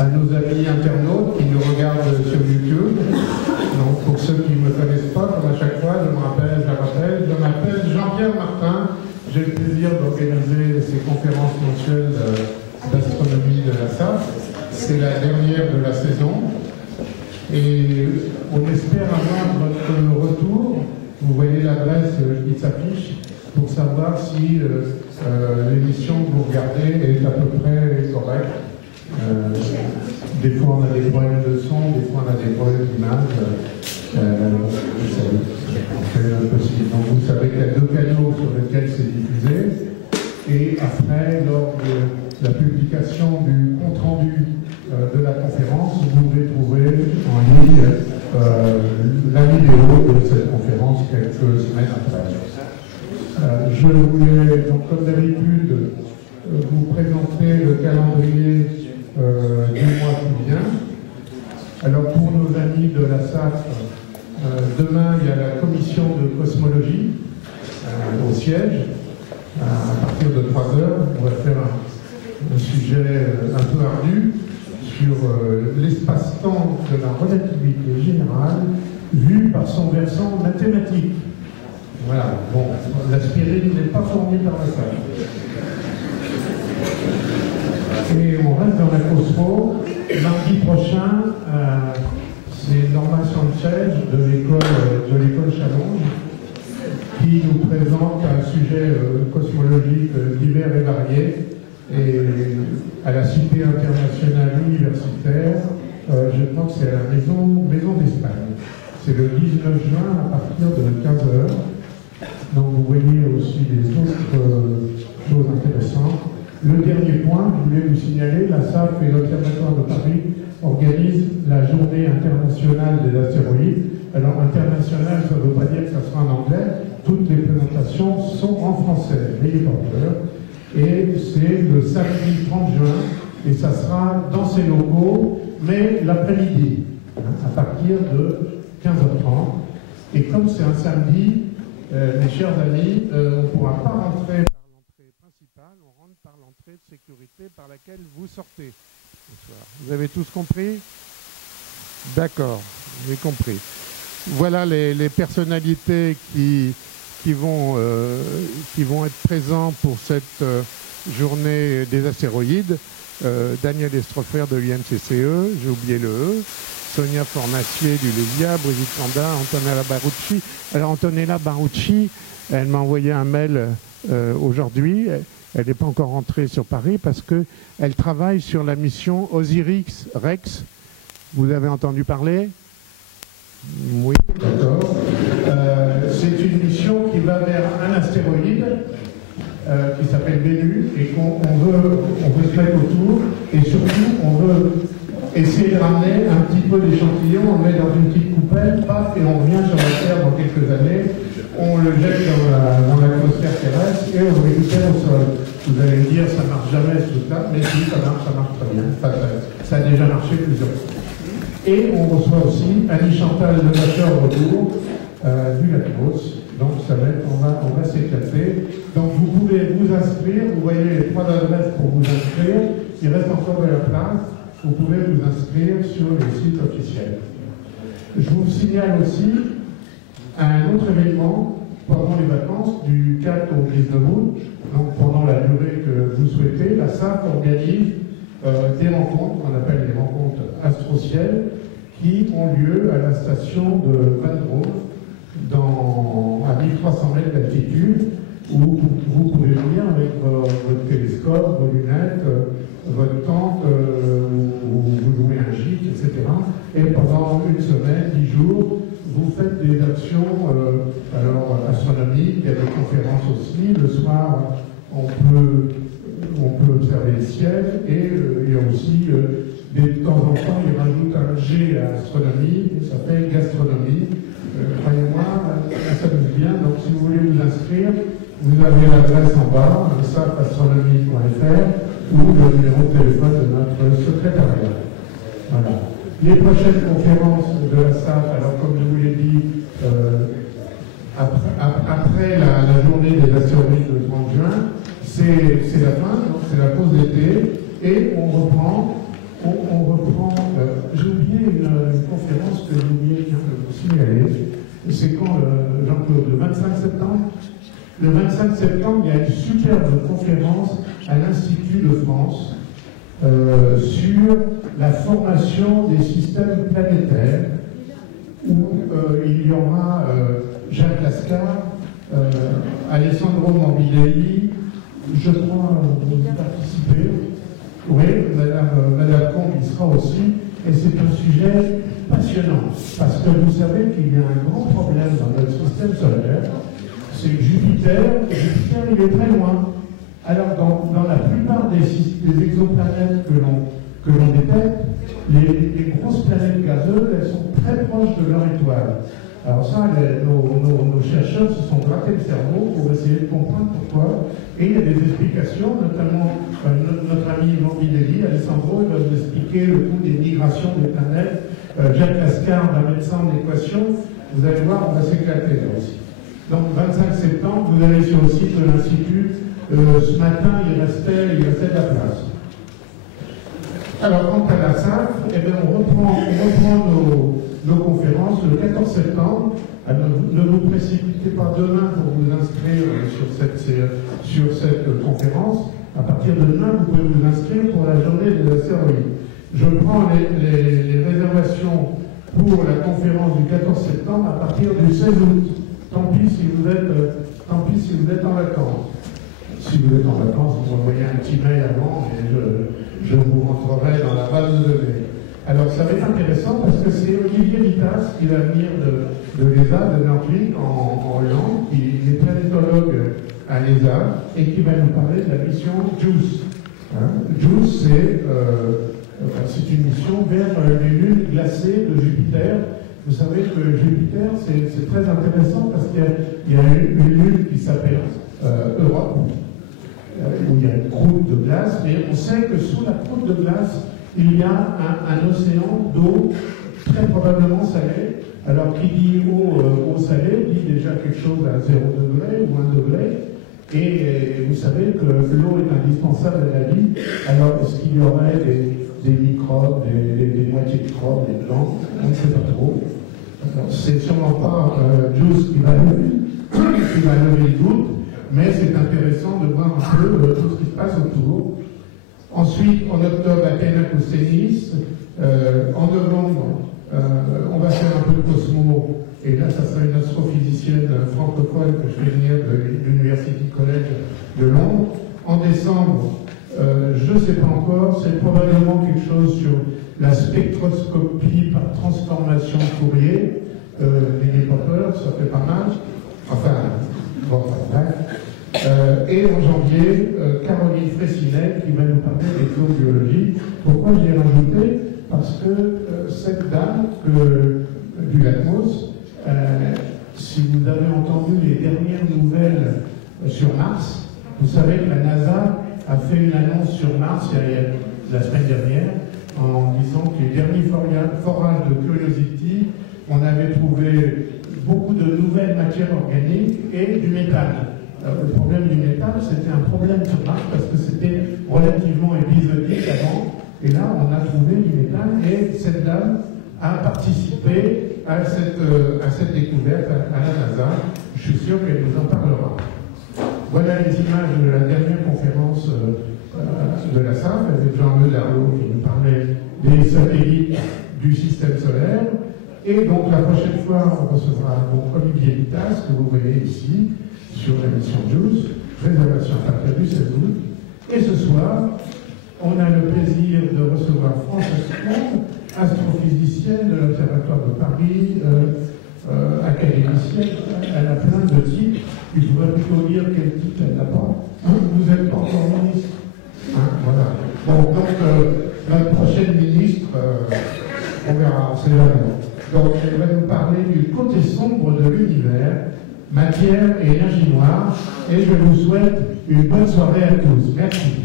à nos amis internautes qui nous regardent sur YouTube. Donc, pour ceux qui ne me connaissent pas, comme à chaque fois, je m'appelle Jean-Pierre Martin. J'ai le plaisir d'organiser ces conférences mensuelles d'astronomie de la SAF. C'est la dernière de la saison. Et on espère avoir votre retour. Vous voyez l'adresse qui s'affiche pour savoir si l'émission que vous regardez est à peu près correcte. Des fois on a des problèmes de son, des fois on a des problèmes d'image. Donc vous savez qu'il y a 2 canaux sur lesquels c'est diffusé. Et après, lors de la publication du compte-rendu de la conférence, vous pouvez trouver en ligne la vidéo de cette conférence quelques semaines après. Je voulais, donc, comme d'habitude, vous présenter le calendrier du mois qui vient. Alors, pour nos amis de la SAF, demain, il y a la commission de cosmologie au siège. À partir de 3 heures, on va faire un sujet un peu ardu sur l'espace-temps de la relativité générale vu par son versant mathématique. Voilà, bon, l'aspirine n'est pas fournie par la SAF. Et on reste dans la cosmo. Mardi prochain, c'est Norma Sanchez de l'école Challenge qui nous présente un sujet cosmologique divers et varié. Et à la Cité internationale universitaire, je crois que c'est à la Maison d'Espagne. C'est le 19 juin à partir de 15h. Donc vous voyez aussi les autres choses intéressantes. Le dernier point, je voulais vous signaler, la SAF et l'Observatoire de Paris organisent la journée internationale des astéroïdes. Alors internationale, ça ne veut pas dire que ça sera en anglais. Toutes les présentations sont en français, n'ayez pas peur. Et c'est le samedi 30 juin, et ça sera dans ces locaux, mais l'après-midi, à partir de 15h30. Et comme c'est un samedi, mes chers amis, on ne pourra pas rentrer par l'entrée principale, on rentre par l'entrée de sécurité par laquelle vous sortez. Vous avez tous compris? D'accord, j'ai compris. Voilà les personnalités qui vont être présents pour cette journée des astéroïdes. Daniel Estrofer de l'INCCE, j'ai oublié le E, Sonia Fornacier du LESIA, Brigitte Sanda, Antonella Barucci. Alors Antonella Barucci, elle m'a envoyé un mail aujourd'hui. Elle n'est pas encore rentrée sur Paris parce qu'elle travaille sur la mission Osiris-Rex. Vous avez entendu parler? Oui. D'accord. C'est une mission qui va vers un astéroïde qui s'appelle Bennu et qu'on veut se mettre autour, et surtout on veut essayer de ramener un petit peu d'échantillon, on le met dans une petite coupelle, paf, et on revient sur la Terre dans quelques années, on le jette dans l'atmosphère terrestre et on le récupère au sol. Vous allez me dire, ça marche jamais ce truc-là, mais si, ça marche très bien. Enfin, ça a déjà marché plusieurs fois. Et on reçoit aussi Annie Chantal Levasseur au retour du Latmos. Donc on va s'éclater. Donc vous pouvez vous inscrire, vous voyez les 3 adresses pour vous inscrire. Il reste encore de la place. Vous pouvez vous inscrire sur les sites officiels. Je vous signale aussi un autre événement pendant les vacances du 4 au 19 août. Donc pendant la durée que vous souhaitez, la SAF organise des rencontres, on appelle les rencontres astrocielles, qui ont lieu à la station de Van Droof, à 1300 mètres d'altitude, où vous pouvez venir avec votre télescope, vos lunettes, votre tente, où vous jouez un gîte, etc. Et pendant une semaine, 10 jours, vous faites des actions astronomiques, il y a des conférences aussi. Le soir, on peut observer le ciel, et il y a aussi de temps en temps, ils rajoutent un G à astronomie, et ça fait gastronomie. Croyez-moi, ça s'amuse bien. Donc si vous voulez vous inscrire, vous avez l'adresse en bas, safastronomie.fr, ou le numéro de téléphone de notre secrétariat. Voilà. Les prochaines conférences de la SAF, alors comme je vous l'ai dit, après la journée des astéroïdes le 30 juin, c'est la fin, donc c'est la pause d'été, et on reprend que j'ai oublié de vous signaler. C'est quand, Jean-Claude, le 25 septembre? Le 25 septembre, il y a une superbe conférence à l'Institut de France sur la formation des systèmes planétaires, où il y aura Jacques Lascar, Alessandro Morbidelli, je crois vous y participez. Oui, Madame Combe y sera aussi, et c'est un sujet passionnant, parce que vous savez qu'il y a un grand problème dans notre système solaire, c'est que Jupiter, il est très loin. Alors, dans la plupart des exoplanètes que l'on détecte, les grosses planètes gazeuses, elles sont très proches de leur étoile. Alors ça, nos chercheurs se sont grattés le cerveau pour essayer de comprendre pourquoi. Et il y a des explications, notamment notre ami Morbidelli, Alessandro, il va vous expliquer le coût des migrations des planètes. Jacques Lascar va mettre ça en équation. Vous allez voir, on va s'éclater là aussi. Donc 25 septembre, vous allez sur le site de l'Institut. Ce matin, il restait de la place. Alors, quant à la SAF, eh bien, on reprend nos conférences le 14 septembre. Alors, ne vous précipitez pas demain pour vous inscrire sur cette conférence. À partir de demain, vous pouvez vous inscrire pour la journée des astéroïdes. Je prends les réservations pour la conférence du 14 septembre à partir du 16 août. Tant pis si vous êtes en vacances. Si vous êtes en vacances, vous m'envoyez un petit mail avant et je vous rentrerai dans la base de données. Alors ça va être intéressant parce que c'est Olivier Vittas qui va venir de l'ESA, de Nordvik en Hollande, qui est planétologue à l'ESA et qui va nous parler de la mission JUICE. JUICE, c'est une mission vers les lunes glacées de Jupiter. Vous savez que Jupiter, c'est très intéressant parce qu'il y a une lune qui s'appelle Europe, où il y a une croûte de glace, mais on sait que sous la croûte de glace, il y a un océan d'eau très probablement salée. Alors, qui dit eau salée dit déjà quelque chose à 0 degré ou 1 degré. Et vous savez que l'eau est indispensable à la vie. Alors, est-ce qu'il y aurait des microbes, des moitiés de microbes, des blancs? On ne sait pas trop. C'est sûrement pas JUICE qui va lever le doute, mais c'est intéressant de voir un peu tout ce qui se passe autour. Ensuite, en octobre, Athéna Koussénis. En novembre, on va faire un peu de Cosmo, et là, ça sera une astrophysicienne francophone que je vais venir de l'University College de Londres. En décembre, je ne sais pas encore, c'est probablement quelque chose sur la spectroscopie par transformation de Fourier. N'ayez pas peur, ça fait pas mal. Enfin, bon, bref. Et en janvier, Caroline Fressinet qui va nous parler d'exobiologie. Pourquoi je l'ai rajouté? Parce que cette dame du Latmos, si vous avez entendu les dernières nouvelles sur Mars, vous savez que la NASA a fait une annonce sur Mars la semaine dernière en disant que les derniers forages de Curiosity, on avait trouvé beaucoup de nouvelles matières organiques et du méthane. Le problème du méthane, c'était un problème sur Mars parce que c'était relativement épisodique avant. Et là, on a trouvé du méthane et cette dame a participé à cette découverte à la NASA. Je suis sûr qu'elle nous en parlera. Voilà les images de la dernière conférence de la SAF avec Jean-Claude Darlot qui nous parlait des satellites du système solaire. Et donc la prochaine fois, on recevra donc Olivier Vittas, que vous voyez ici, sur la mission JUICE, réservation à partir du 16 août. Et ce soir, on a le plaisir de recevoir Françoise Combe, astrophysicienne de l'Observatoire de Paris, académicienne. Elle a plein de titres. Il faudrait plutôt dire quel titre elle n'a pas. Vous n'êtes pas encore ministre. Voilà. Bon, donc, notre prochaine ministre, on verra, c'est jamais. Donc, elle va nous parler du côté sombre de l'univers, matière et énergie noire. Et je vous souhaite une bonne soirée à tous. Merci.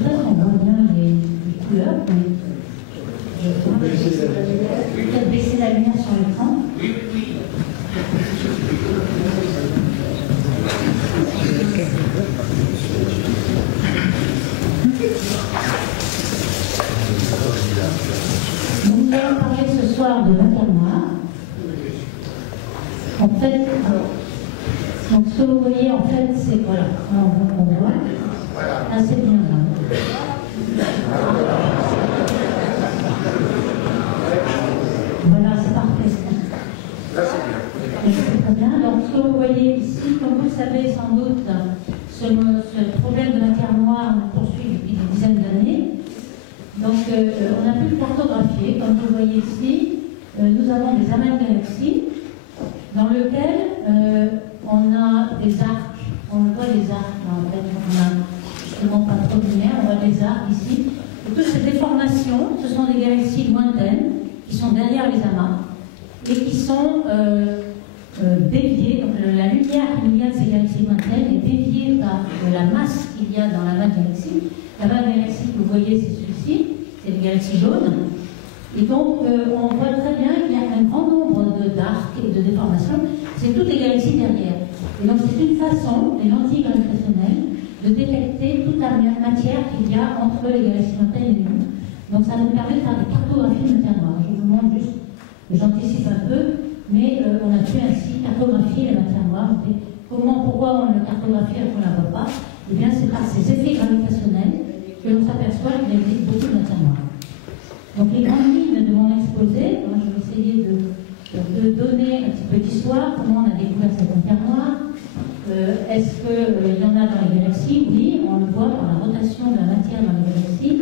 sais pas si on voit bien les couleurs, mais peut-être baisser la lumière sur l'écran. Donc, nous allons parler ce soir de matière noire. En fait, donc ce que vous voyez, en fait, c'est, voilà, on voit, assez bien là. Voilà, c'est parfait. Là, c'est bien. C'est très bien. Donc, ce que vous voyez ici, comme vous le savez sans doute, ce problème de matière noire nous poursuit depuis des dizaines d'années. Donc, on a pu le cartographier. Comme vous le voyez ici, nous avons des amas de galaxies dans lesquels on a des arcs. On voit des arcs, là, en fait. On a justement pas trop de lumière, on voit des arcs ici. Et toutes ces déformations, ce sont des galaxies lointaines qui sont derrière les amas et qui sont déviées. Donc, la lumière qu'il y a de ces galaxies lointaines est déviée par la masse qu'il y a dans l'amas de galaxies. L'amas de galaxies que vous voyez, c'est celui-ci, c'est une galaxie jaune. Et donc, on voit très bien qu'il y a un grand nombre d'arcs et de déformations. C'est toutes les galaxies derrière. Et donc, c'est une façon, les lentilles gravitationnelles, de détecter toute la matière qu'il y a entre les galaxies lointaines et nous. Donc, ça nous permet de faire des cartographies de matière noire. Je vous montre juste, j'anticipe un peu, mais on a pu ainsi cartographier la matière noire. Pourquoi on le cartographie alors qu'on ne la voit pas? Eh bien, c'est par ces effets gravitationnels que l'on s'aperçoit qu'il existe beaucoup de matière noire. Donc les grandes lignes de mon exposé, moi je vais essayer de donner un petit peu d'histoire, comment on a découvert cette matière noire. Est-ce qu'il y en a dans les galaxies? Oui, on le voit par la rotation de la matière dans les galaxies,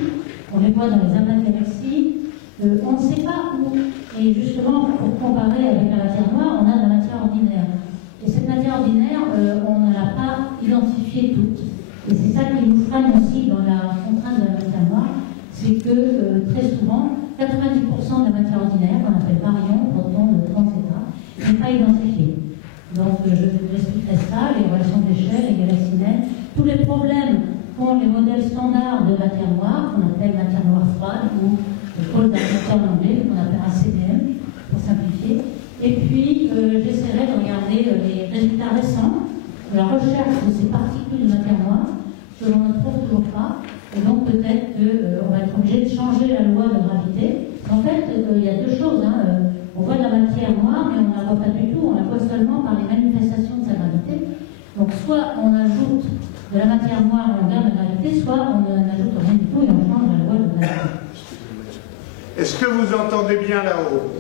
on les voit dans les amas de galaxies, on ne sait pas où. Et justement, pour comparer avec la matière noire, on a de la matière ordinaire. Et cette matière ordinaire, on ne l'a pas identifiée toute. Et c'est ça qui nous freine aussi dans la contrainte de la matière noire, c'est que très souvent, 90% de la matière ordinaire, qu'on appelle baryons, protons, neutrons, etc., n'est pas identifiée. Donc je vous expliquerai ça, les relations d'échelle, les galaxies naines, tous les problèmes qu'ont les modèles standards de matière noire, qu'on appelle matière noire froide, ou pôle d'atmosphère en anglais, qu'on appelle un CDM, pour simplifier. Et puis j'essaierai de regarder les résultats récents de la recherche de ces particules de matière noire, que l'on ne trouve toujours pas. Et donc peut-être qu'on va être obligé de changer la loi de gravité. En fait, il y a deux choses. On voit de la matière noire, mais on ne la voit pas du tout. On la voit seulement par les manifestations de sa gravité. Donc soit on ajoute de la matière noire à longueur de gravité, soit on n'ajoute rien du tout et on change la loi de gravité. Est-ce que vous entendez bien là-haut?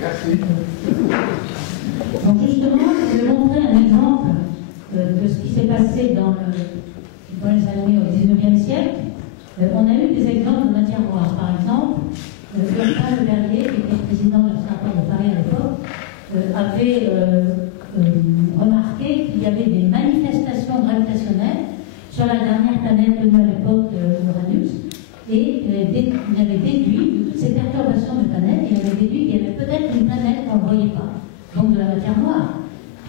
Merci. Donc justement, je vais montrer un exemple de ce qui s'est passé dans les années au XIXe siècle. On a eu des exemples de matière noire. Par exemple, Urbain Le Verrier, qui était président de l'Observatoire de Paris à l'époque, avait remarqué qu'il y avait des manifestations gravitationnelles sur la dernière planète connue à l'époque, Uranus, et il avait déduit de toutes ces perturbations de planètes, il avait déduit qu'il y avait peut-être une planète qu'on ne voyait pas, donc de la matière noire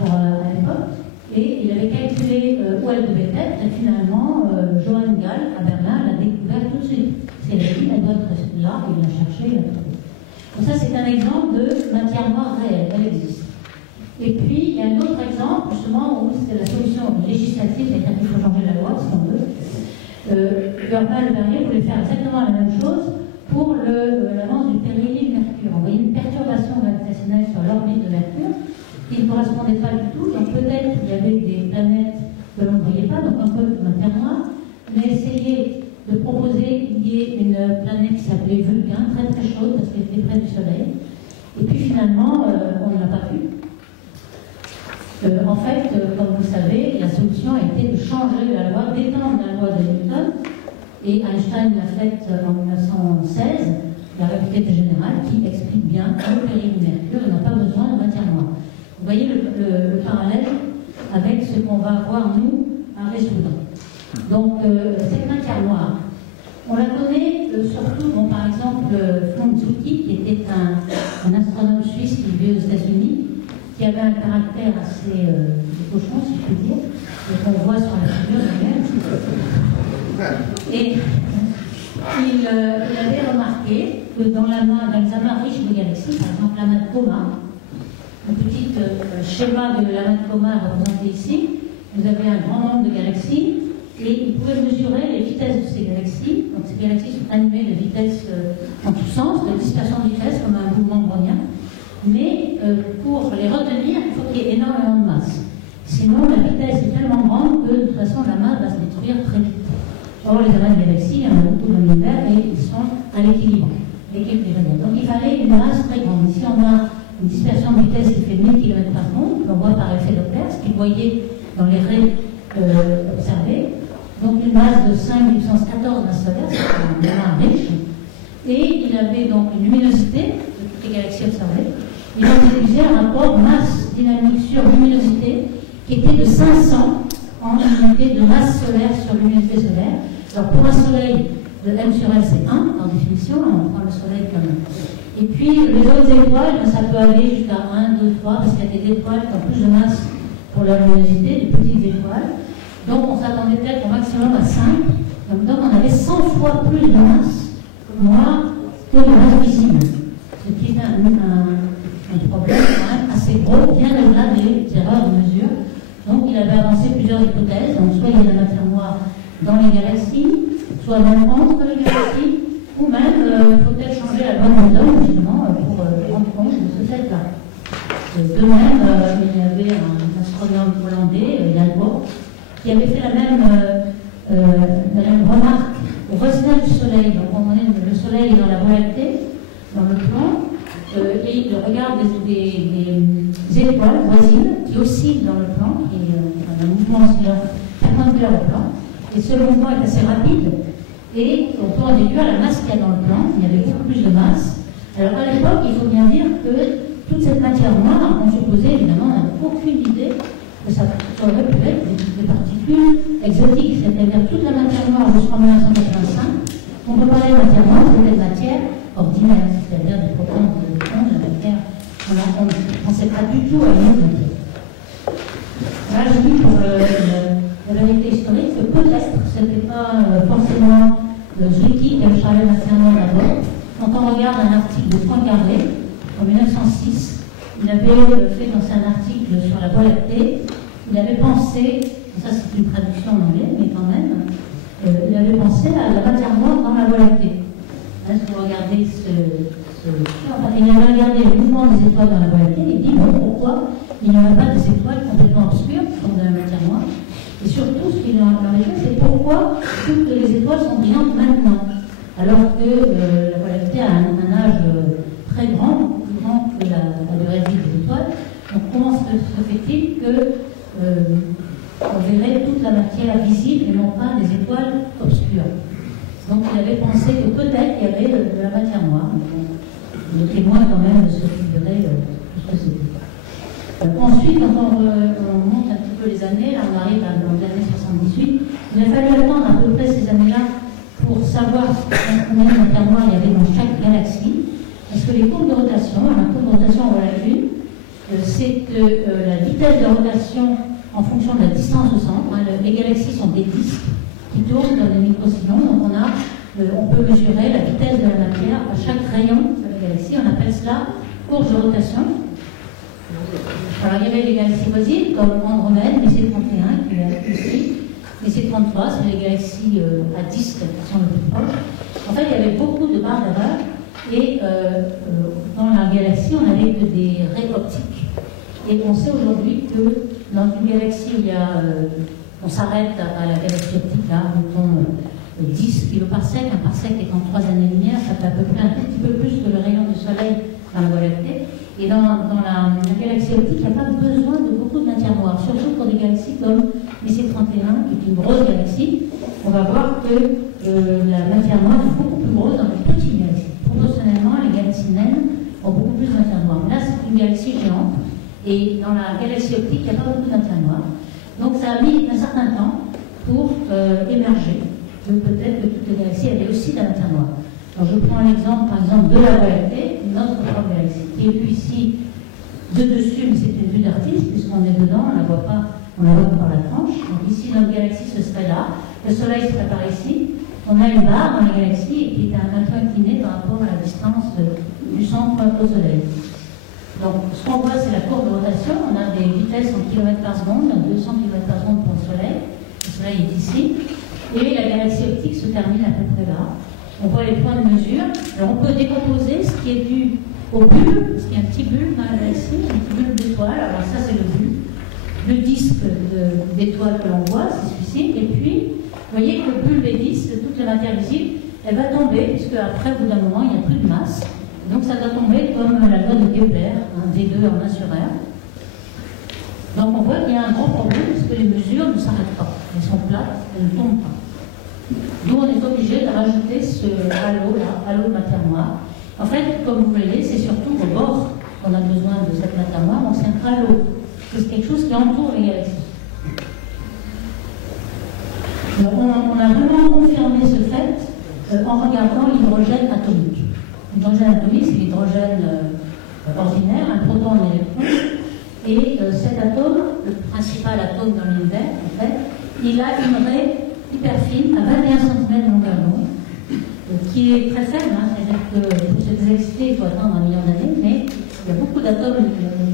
à l'époque. Et il avait calculé où elle devait être, et finalement, Johann Gall, à Berlin, l'a découvert tout de suite. C'est la vie, elle doit être là, et il l'a cherché, il l'a trouvé. Donc ça, c'est un exemple de matière noire réelle, elle existe. Et puis, il y a un autre exemple, justement, où c'est la solution législative, c'est-à-dire qu'il faut changer la loi, si on veut. Urbain Le Verrier voulait faire exactement la même chose pour l'avance du périhélie de Mercure. On voyait une perturbation gravitationnelle sur l'orbite de Mercure, qui ne correspondait pas du tout. Donc peut-être qu'il y avait des planètes que l'on ne voyait pas, donc un peu de matière noire. On a essayé de proposer qu'il y ait une planète qui s'appelait Vulcain, très très chaude, parce qu'elle était près du Soleil. Et puis finalement, on ne l'a pas vu. En fait, comme vous le savez, la solution a été de changer la loi, d'étendre la loi de Newton. Et Einstein l'a faite en 1916, la relativité générale, qui explique bien que le périhélie de Mercure n'a pas besoin de matière noire. Vous voyez le parallèle avec ce qu'on va avoir, nous, à résoudre. Donc, cette matière noire, on la connaît surtout, bon, par exemple, Franz Zwicky, qui était un astronome suisse qui vivait aux États-Unis, qui avait un caractère assez cochon, si je puis dire, et qu'on voit sur la figure de même. Et il avait remarqué que dans les amas riches de galaxies, par exemple l'amas de Coma, un petit schéma de l'amas de Coma représenté ici, vous avez un grand nombre de galaxies et il pouvait mesurer les vitesses de ces galaxies. Donc ces galaxies sont animées de vitesse en tous sens, de dispersion de vitesse comme un mouvement brownien. Mais pour les retenir, il faut qu'il y ait énormément de masse. Sinon, la vitesse est tellement grande que de toute façon la masse va se détruire très vite. Or, les amas de galaxies, il y en a beaucoup dans l'univers et ils sont à l'équilibre. Donc il fallait une masse très grande. Ici, on a une dispersion de vitesse qui fait 1000 km par seconde, qu'on voit par effet Doppler, ce qu'il voyait dans les raies observées. Donc une masse de 5 puissance 14 masses solaires, c'est un amas riche. Et il avait donc une luminosité de toutes les galaxies observées. Il en déduisait un rapport masse dynamique sur luminosité qui était de 500 en unité de masse solaire sur luminosité solaire. Alors pour un soleil, le M sur L c'est 1 en définition, on prend le soleil comme 1. Et puis les autres étoiles, ça peut aller jusqu'à 1, 2, 3, parce qu'il y a des étoiles qui ont plus de masse pour la luminosité, des petites étoiles. Donc on s'attendait peut-être au maximum à 5. Donc on avait 100 fois plus de masse, moins que de masse visible. Ce qui est un problème quand même assez gros, bien au-delà des erreurs de mesure. Donc il avait avancé plusieurs hypothèses. Donc soit il y a de la matière noire dans les galaxies, soit même entre les galaxies, ou même il faut peut-être changer la loi de Newton justement pour rendre compte de ce fait-là. De même, il y avait un astronome hollandais, Jan Bohr, qui avait fait la même remarque au voisinage du Soleil. Donc on est le Soleil est dans la Voie lactée, dans le plan, et il regarde des étoiles voisines qui oscillent dans le plan, qui est un mouvement oscillant perpendiculaire au plan. Et ce mouvement est assez rapide, et on peut en déduire la masse qu'il y a dans le plan. Il y avait beaucoup plus de masse. Alors à l'époque, il faut bien dire que toute cette matière noire, on supposait évidemment, on n'avait aucune idée que ça aurait pu être des particules exotiques, c'est-à-dire toute la matière noire jusqu'en 1985. On peut parler de matière noire, c'est des matières ordinaires, c'est-à-dire des protons, des neutrons, de la matière. On ne pensait pas du tout à une autre matière. Là, je dis pour la vérité historique que peut-être ce n'était pas forcément Zwicky qui avait chargé la matière noire d'abord. Quand on regarde un article de Poincaré, en 1906, il avait fait dans un article sur la Voie lactée, il avait pensé, ça c'est une traduction en anglais, mais quand même, il avait pensé à la matière noire dans la Voie lactée. Là, si vous regardez il avait regardé le mouvement des étoiles dans la Voie lactée, il dit bon, pourquoi il n'y aurait pas des étoiles complètement obscures qui sont de la matière noire. Et surtout, ce qu'il en avait fait, c'est pourquoi toutes les étoiles sont brillantes maintenant, alors que la Voie lactée a un âge très grand, plus grand que la durée de vie des étoiles. Donc comment se fait-il que on verrait toute la matière visible et non pas des étoiles obscures? Donc il avait pensé que peut-être il y avait de la matière noire. On est témoin quand même de se figurer tout ce que c'était. Ensuite, quand on monte un petit peu les années, là on arrive dans les années 78, il a fallu attendre à peu près ces années-là pour savoir combien de matière noire il y avait dans chaque galaxie. Parce que les courbes de rotation, la courbe de rotation, on voit une, c'est que la vitesse de rotation en fonction de la distance au centre, les galaxies sont des disques qui tournent dans des microsillons, donc on peut mesurer la vitesse de la matière à chaque rayon de la galaxie, on appelle cela courbe de rotation. Alors il y avait les galaxies voisines comme Andromède, Messier-31 qui est ici, Messier-33, c'est les galaxies à disques qui sont les plus proches. En fait, il y avait beaucoup de barres d'erreur. Et dans la galaxie, on n'avait que des raies optiques. Et on sait aujourd'hui que dans une galaxie où on s'arrête à la galaxie optique, là, mettons 10 kiloparsecs, un parsec étant 3 années-lumière, ça fait à peu près un tout petit peu plus que le rayon du Soleil dans la Voie lactée. Et dans la galaxie optique, il n'y a pas besoin de beaucoup de matière noire, surtout pour des galaxies comme Messier-31, qui est une grosse galaxie. On va voir que la matière noire est beaucoup plus grosse dans les petites galaxies. Proportionnellement, les galaxies naines ont beaucoup plus de matière noire. Là, c'est une galaxie géante, et dans la galaxie optique, il n'y a pas beaucoup de matière noire. Donc, ça a mis un certain temps pour émerger que peut-être que toutes les galaxies avaient aussi de la matière noire. Alors, je prends l'exemple, par exemple, de la Voie lactée, notre propre galaxie, qui est vue ici de dessus, mais c'est une vue d'artiste, puisqu'on est dedans, on ne la voit pas par la tranche. Donc, ici, notre galaxie, ce serait là. là. Le Soleil se prépare ici. On a une barre dans la galaxie qui est un atout incliné par rapport à la distance du centre au Soleil. Donc, ce qu'on voit, c'est la courbe de rotation. On a des vitesses en km par seconde, 200 km par seconde pour le Soleil. Le Soleil est ici. Et la galaxie optique se termine à peu près là. On voit les points de mesure. Alors, on peut décomposer ce qui est dû au bulbe, parce qu'il y a un petit bulbe dans la galaxie, un petit bulbe d'étoile. Alors, ça, c'est le bulbe. Le disque d'étoile que l'on voit, c'est celui-ci. Et puis, vous voyez que le bulbe et disque, toute la matière visible, elle va tomber, puisque après, au bout d'un moment, il n'y a plus de masse. Donc ça doit tomber comme la loi de Kepler, V2 en 1 sur R. Donc on voit qu'il y a un gros problème, parce que les mesures ne s'arrêtent pas. Elles sont plates, elles ne tombent pas. D'où on est obligé de rajouter ce halo-là, halo de matière noire. En fait, comme vous voyez, c'est surtout au bord qu'on a besoin de cette matière noire, donc c'est un halo. C'est quelque chose qui entoure les galaxies. Donc on a vraiment confirmé ce fait en regardant l'hydrogène atomique. L'hydrogène atomique, c'est l'hydrogène ordinaire, un proton, un électron. Et cet atome, le principal atome dans l'univers, en fait, il a une raie hyper fine, à 21 cm de longueur d'onde, qui est très faible, hein, c'est-à-dire que pour se désexciter, il faut attendre 1 million d'années, mais il y a beaucoup d'atomes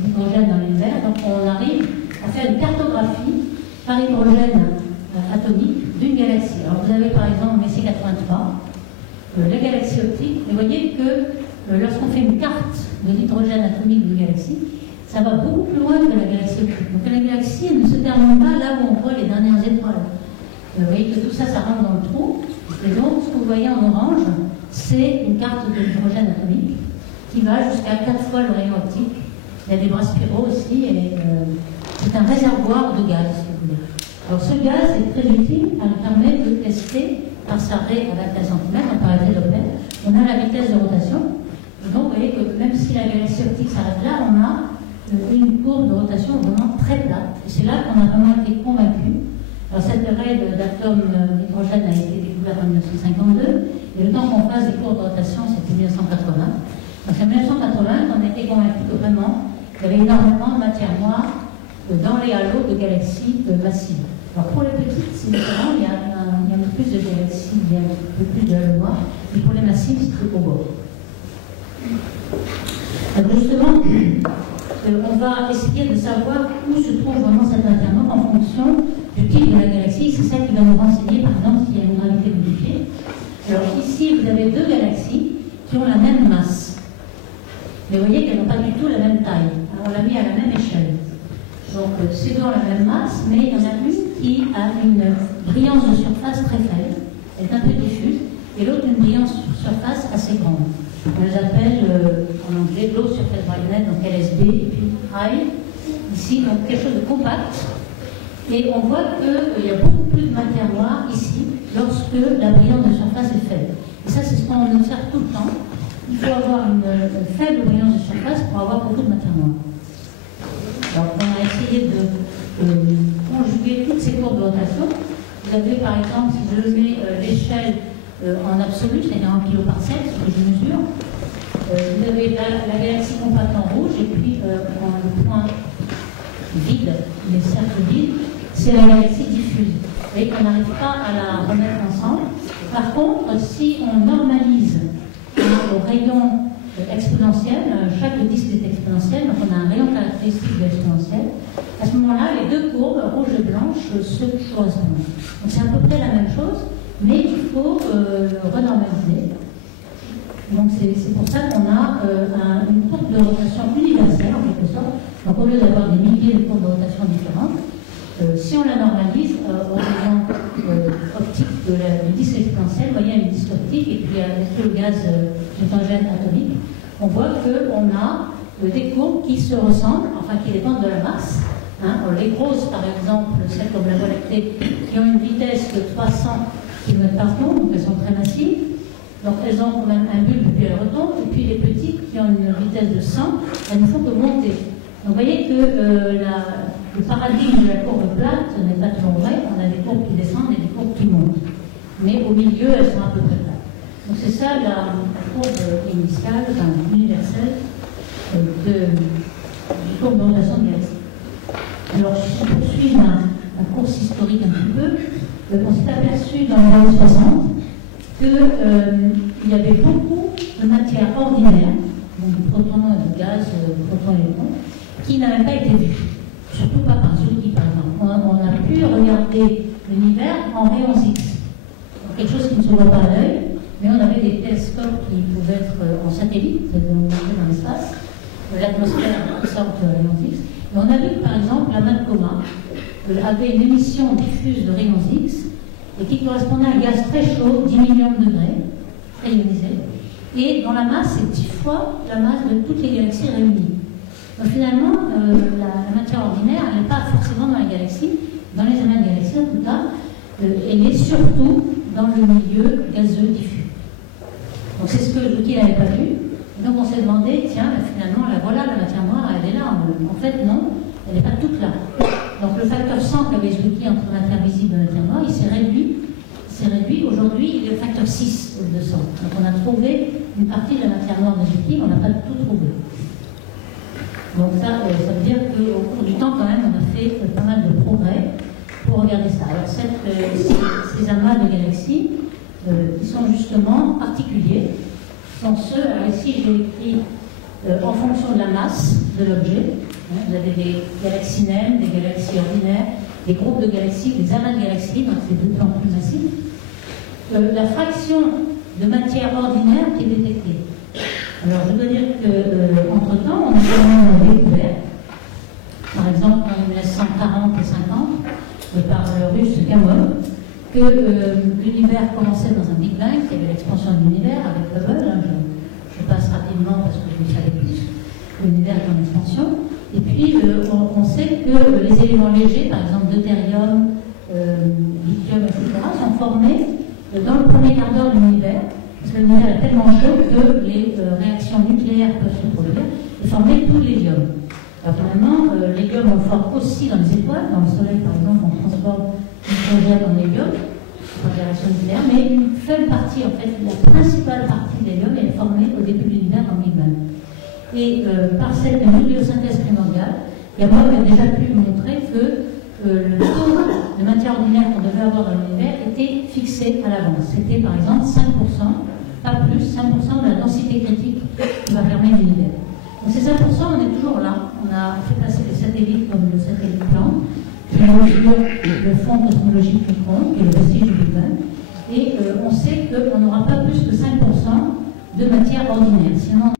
d'hydrogène dans l'univers, donc on arrive à faire une cartographie par hydrogène atomique d'une galaxie. Alors vous avez par exemple Messier 83, la galaxie optique, et vous voyez que lorsqu'on fait une carte de l'hydrogène atomique d'une galaxie, ça va beaucoup plus loin que la galaxie optique. Donc la galaxie ne se termine pas là où on voit les dernières étoiles. Vous voyez que tout ça, ça rentre dans le trou. Et donc, ce que vous voyez en orange, c'est une carte de l'hydrogène atomique qui va jusqu'à 4 fois le rayon optique. Il y a des bras spiraux aussi, et c'est un réservoir de gaz, si vous voulez. Alors ce gaz est très utile, elle permet de tester par sa raie à 24 cm, par effet Doppler. On a la vitesse de rotation. Et donc, vous voyez que même si la galaxie optique s'arrête là, on a une courbe de rotation vraiment très plate. Et c'est là qu'on a vraiment été convaincu. Alors cette raie d'atomes d'hydrogène a été découverte en 1952, et le temps qu'on fasse des courbes de rotation, c'était 1980. Donc c'est en 1980 qu'on a été convaincu que vraiment, il y avait énormément de matière noire dans les halos de galaxies massives. Alors pour les petites, c'est différent, il y a un peu plus de galaxies, il y a un peu plus de halos noirs, mais pour les massives, c'est au bord. Alors justement, on va essayer de savoir où se trouve vraiment cette matière noire en fonction du type de la galaxie. C'est ça qui va nous renseigner, par exemple, s'il y a une gravité modifiée. Alors ici, vous avez deux galaxies qui ont la même masse. Mais vous voyez qu'elles n'ont pas du tout la même taille. Alors, on l'a mis à la même échelle. Donc, c'est dans la même masse, mais il y en a une qui a une brillance de surface très faible, elle est un peu diffuse, et l'autre une brillance de surface assez grande. On les appelle en anglais low surface brightness, donc LSB, et puis high, ici, donc quelque chose de compact. Et on voit qu'il y a beaucoup plus de matière noire ici lorsque la brillance de surface est faible. Et ça, c'est ce qu'on observe tout le temps. Il faut avoir une faible brillance de surface pour avoir beaucoup de matière noire. Alors, on a essayé de conjuguer toutes ces courbes de rotation. Vous avez, par exemple, si je mets l'échelle en absolu, c'est-à-dire en kiloparsec, ce que je mesure, vous avez la galaxie compacte en rouge, et puis le point vide, les cercles vides, c'est la galaxie diffuse. Vous voyez qu'on n'arrive pas à la remettre ensemble. Par contre, si on normalise au rayon exponentiel, chaque disque est exponentiel, donc on a un rayon caractéristique de l'exponentielle, à ce moment-là, les deux courbes, rouge et blanche, se correspondent. Donc c'est à peu près la même chose, mais il faut le renormaliser. Donc c'est pour ça qu'on a une courbe de rotation universelle, en quelque sorte. Donc au lieu d'avoir des milliers de courbes de rotation différentes, si on la normalise au rayon optique du disque exponentiel, vous voyez, il y a une disque optique et puis avec le gaz d'hydrogène atomique, on voit qu'on a des courbes qui se ressemblent, enfin qui dépendent de la masse. Hein. Les grosses, par exemple, celles comme la Voie lactée, qui ont une vitesse de 300 km par seconde, donc elles sont très massives. Donc elles ont quand même un bulbe et puis elles retombent. Et puis les petites qui ont une vitesse de 100, elles ne font que monter. Donc vous voyez que le paradigme de la courbe plate n'est pas toujours vrai. On a des courbes qui descendent et des courbes qui montent. Mais au milieu, elles sont à peu près plates. Donc c'est ça la courbe initiale, enfin universelle, du courbe de rotation de galaxie. Alors, si on poursuit la course historique un petit peu, on s'est aperçu dans les années 60 qu'il y avait beaucoup de matière ordinaire, donc du proton, du gaz, du proton et l'électron, qui n'avaient pas été vus. Surtout pas par Zwicky, par exemple. On a pu regarder l'univers en rayons X. Donc, quelque chose qui ne se voit pas à l'œil, mais on avait des télescopes qui pouvaient être en satellite, dans l'espace, l'atmosphère sorte de rayons X. Et on a vu que, par exemple, la main de Coma avait une émission diffuse de rayons X et qui correspondait à un gaz très chaud, 10 millions de degrés, très ionisé, et dont la masse est 10 fois la masse de toutes les galaxies réunies. Donc finalement, la matière ordinaire, elle n'est pas forcément dans la galaxie, dans les amas de galaxies en tout cas, elle est surtout dans le milieu gazeux diffus. Donc c'est ce que Zwicky n'avait pas vu. Et donc on s'est demandé, tiens, finalement, voilà, la matière noire, elle est là. En fait, non, elle n'est pas toute là. Donc le facteur 100 qu'avait Zwicky entre matière visible et matière noire, il s'est réduit. Aujourd'hui, il est le facteur 6 de 100. Donc on a trouvé une partie de la matière noire de Zwicky, mais on n'a pas tout trouvé. Donc ça veut dire qu'au cours du temps, quand même, on a fait pas mal de progrès pour regarder ça. Alors ces amas de galaxies, qui sont justement particuliers, sont ceux, alors ici j'ai écrit en fonction de la masse de l'objet. Vous avez des galaxies naines, des galaxies ordinaires, des groupes de galaxies, des amas de galaxies, donc c'est de plus en plus massif. La fraction de matière ordinaire qui est détectée. Alors, je dois dire qu'entre-temps, on a quand même découvert, par exemple en 1940 et 50, par le russe Gamow, que l'univers commençait dans un Big Bang, qui avait l'expansion de l'univers avec Hubble. Je passe rapidement parce que je ne savais plus. L'univers est en expansion. Et puis, on sait que les éléments légers, par exemple deutérium, lithium, etc., sont formés dans le premier quart d'heure de l'univers. Parce que l'univers est tellement chaud que les réactions nucléaires peuvent se produire et former tout l'hélium. Alors finalement, l'hélium on le forme aussi dans les étoiles. Dans le Soleil, par exemple, on transforme l'hydrogène en hélium par des réactions nucléaires, mais une faible partie, en fait, la principale partie de l'hélium est formée au début de l'univers dans le Big Bang. Et par cette nucléosynthèse primordiale, Gamow a déjà pu montrer que le taux de matière ordinaire qu'on devait avoir dans l'univers était fixé à l'avance. C'était par exemple 5%, pas plus, 5% de la densité critique qui va fermer l'univers. Donc ces 5%, on est toujours là. On a fait passer des satellites comme le satellite Planck, qui mesure le fond cosmologique du micron, qui est le vestige du Big Bang. Et on sait qu'on n'aura pas plus que 5% de matière ordinaire. Sinon,